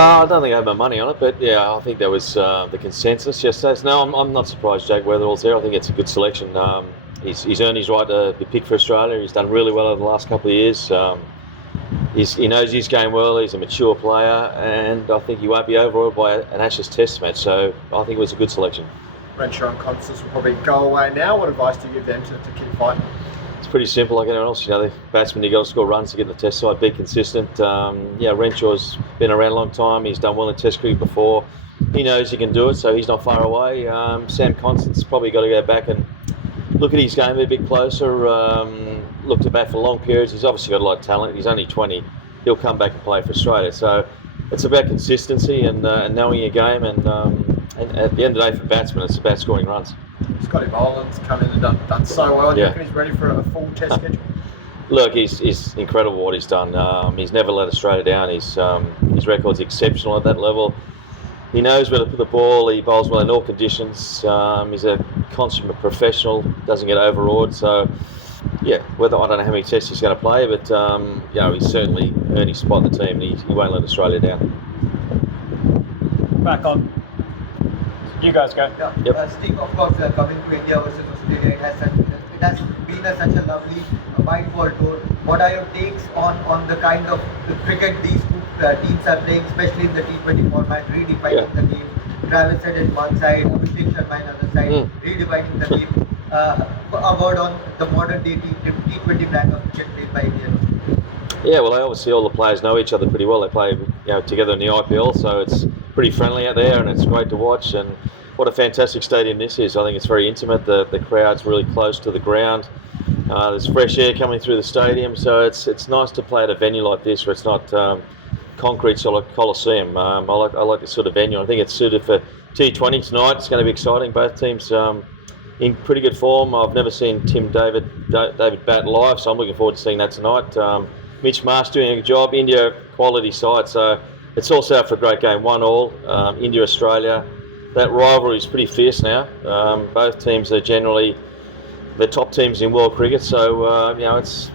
I don't think I had my money on it, but yeah, I think that was the consensus yesterday. So no, I'm not surprised Jake Weatherall's there. I think it's a good selection. He's earned his right to be picked for Australia. He's done really well over the last couple of years. He knows his game well. He's a mature player, and I think he won't be overawed by an Ashes Test match. So I think it was a good selection. Renshaw and Constance will probably go away now. What advice do you give them to keep fighting? It's pretty simple, like anyone else. The batsman, you got to score runs to get in the Test side. Be consistent. Renshaw's been around a long time. He's done well in Test cricket before. He knows he can do it, so he's not far away. Sam Constance probably got to go back and look at his game a bit closer. Look to bat for long periods. He's obviously got a lot of talent. He's only 20. He'll come back and play for Australia. So it's about consistency and knowing your game. And at the end of the day, for batsmen, it's about scoring runs. Scotty Boland's come in and done so well. Do you reckon he's ready for a full Test schedule? Look, he's incredible what he's done. He's never let Australia down. His record's exceptional at that level. He knows where to put the ball. He bowls well in all conditions. He's a consummate professional. Doesn't get overawed. So, yeah, I don't know how many tests he's going to play, but he's certainly earned his spot in the team, and he won't let Australia down. Back on. You guys go. Yeah. Yep. Steve, of course, coming to India versus Australia, it has been such a lovely wide world tour. What are your takes on the kind of the cricket these two teams are playing, especially in the T20 format, redefining the game? Travis said in one side, Abhishek Sharma in other side, redefining the game. A word on the modern day T20 brand of cricket played by India. Yeah, well, obviously all the players know each other pretty well. They play together in the IPL, so it's pretty friendly out there, and it's great to watch. And what a fantastic stadium this is. I think it's very intimate. The crowd's really close to the ground. There's fresh air coming through the stadium, so it's nice to play at a venue like this where it's not concrete sort of coliseum. I like this sort of venue. I think it's suited for T20 tonight. It's going to be exciting. Both teams in pretty good form. I've never seen David bat live, so I'm looking forward to seeing that tonight. Mitch Marsh doing a good job. India, quality side, so it's all set up for a great game. 1-1, India, Australia. That rivalry is pretty fierce now. Both teams are generally the top teams in world cricket, so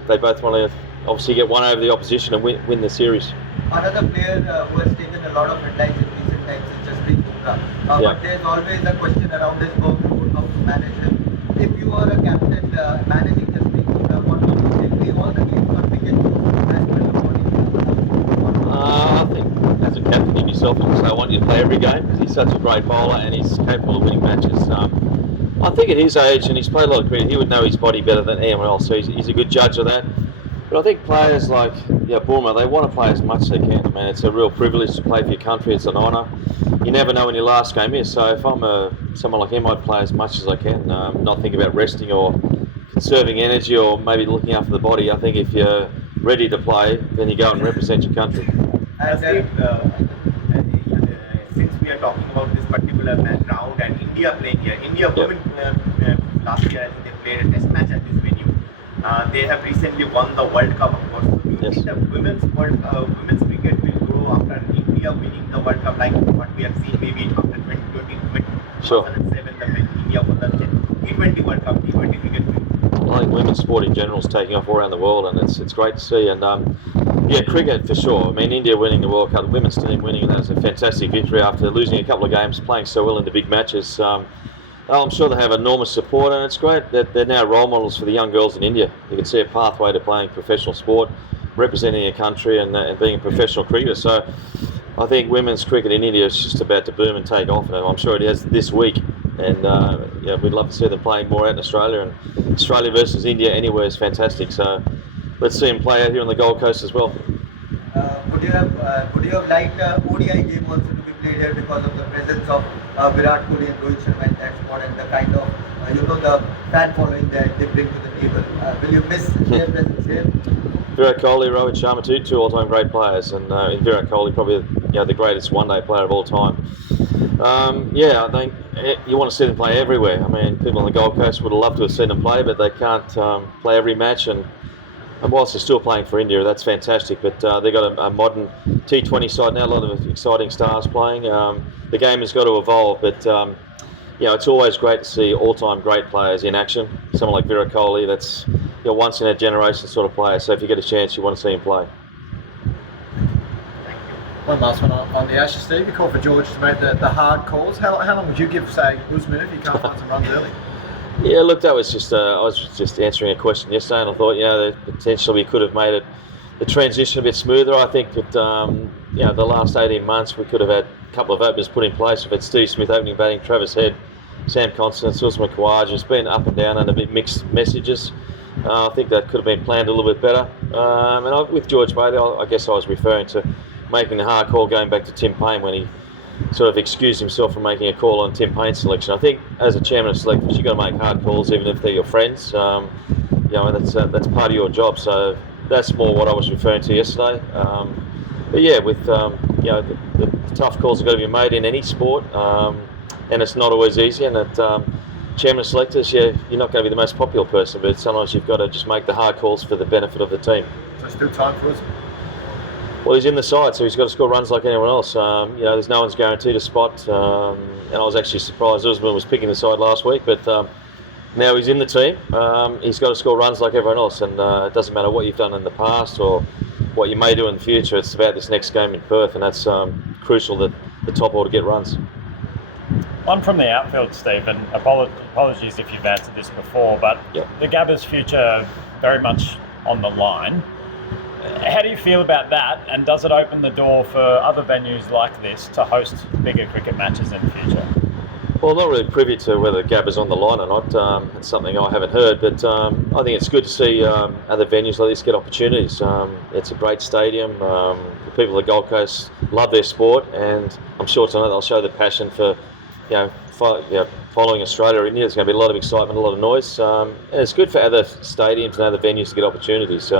they both want to obviously get one over the opposition and win the series. Another player who has taken a lot of headlines in recent times is Jasprit Bumrah. But there's always a question around his workload, how to manage him. If you are a captain managing Jasprit Bumrah, what would you say? Play all the games on wicket as well as I think as a captain, you yourself, I want you to play every game because he's such a great bowler and he's capable of winning matches. I think at his age, and he's played a lot of cricket, he would know his body better than anyone else, so he's a good judge of that. But I think players like Bumrah, they want to play as much as they can. I mean, it's a real privilege to play for your country. It's an honour. You never know when your last game is. So if I'm someone like him, I'd play as much as I can. Not think about resting or conserving energy or maybe looking after the body. I think if you're ready to play, then you go and represent your country. Since we are talking about this particular round and India playing here, women last year I think they played a test match at this venue. They have recently won the World Cup, of course. So do you think the women's cricket will grow after India winning the World Cup, like what we have seen maybe after 2020, 2007, when India won the T20 World Cup, T20 cricket. I think women's sport in general is taking off all around the world, and it's great to see. And cricket for sure. I mean, India winning the World Cup, the women's team winning, and that was a fantastic victory after losing a couple of games, playing so well in the big matches. I'm sure they have enormous support, and it's great that they're now role models for the young girls in India. You can see a pathway to playing professional sport, representing your country, and being a professional cricketer. So I think women's cricket in India is just about to boom and take off. And I'm sure it is this week. And we'd love to see them playing more out in Australia. And Australia versus India anywhere is fantastic. So let's see them play out here on the Gold Coast as well. Would you have liked ODI game also to be played here because of the presence of Virat Kohli and Rohit Sharma in that spot and the kind of the fan following that they bring to the table? Will you miss their presence here? Virat Kohli, Rohit Sharma, two all-time great players, and in Virat Kohli probably the greatest one-day player of all time. I think you want to see them play everywhere. I mean, people on the Gold Coast would have loved to have seen them play, but they can't play every match. And whilst they're still playing for India, that's fantastic. But they've got a modern T20 side now, a lot of exciting stars playing. The game has got to evolve, but it's always great to see all-time great players in action. Someone like Virat Kohli, that's once in a generation sort of player. So if you get a chance, you want to see him play. Thank you. One last one on the Ashes, Steve. You called for George to make the hard calls. How long would you give, say, Usman if he can't find some runs early? Yeah, look, that was just I was just answering a question yesterday, and I thought, that potentially we could have made the transition a bit smoother. I think that the last 18 months we could have had a couple of openers put in place. We've had Steve Smith opening batting, Travis Head, Sam Constance, Usman Khawaja. It's been up and down and a bit mixed messages. I think that could have been planned a little bit better. With George Bailey, I guess I was referring to making the hard call going back to Tim Payne when he sort of excused himself from making a call on Tim Payne's selection. I think as a chairman of selectors, you've got to make hard calls even if they're your friends. That's part of your job. So that's more what I was referring to yesterday. The tough calls have got to be made in any sport, and it's not always easy. And at chairman of selectors, you're not going to be the most popular person, but sometimes you've got to just make the hard calls for the benefit of the team. So still time for us. Well, he's in the side, so he's got to score runs like anyone else. There's no one's guaranteed a spot, and I was actually surprised Usman was picking the side last week, but now he's in the team. He's got to score runs like everyone else, and it doesn't matter what you've done in the past or what you may do in the future. It's about this next game in Perth, and that's crucial that the top order get runs. One from the outfield, Steve, and apologies if you've answered this before, but the Gabba's future very much on the line. How do you feel about that, and does it open the door for other venues like this to host bigger cricket matches in the future? Well, I'm not really privy to whether Gabba's on the line or not. It's something I haven't heard, but I think it's good to see other venues like this get opportunities. It's a great stadium. The people of the Gold Coast love their sport, and I'm sure tonight they'll show the passion for following Australia or India. There's going to be a lot of excitement, a lot of noise. And it's good for other stadiums and other venues to get opportunities.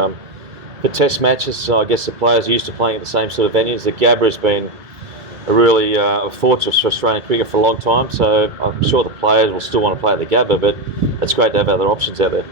For test matches, I guess the players are used to playing at the same sort of venues. The Gabba has been a fortress for Australian cricket for a long time, so I'm sure the players will still want to play at the Gabba, but it's great to have other options out there.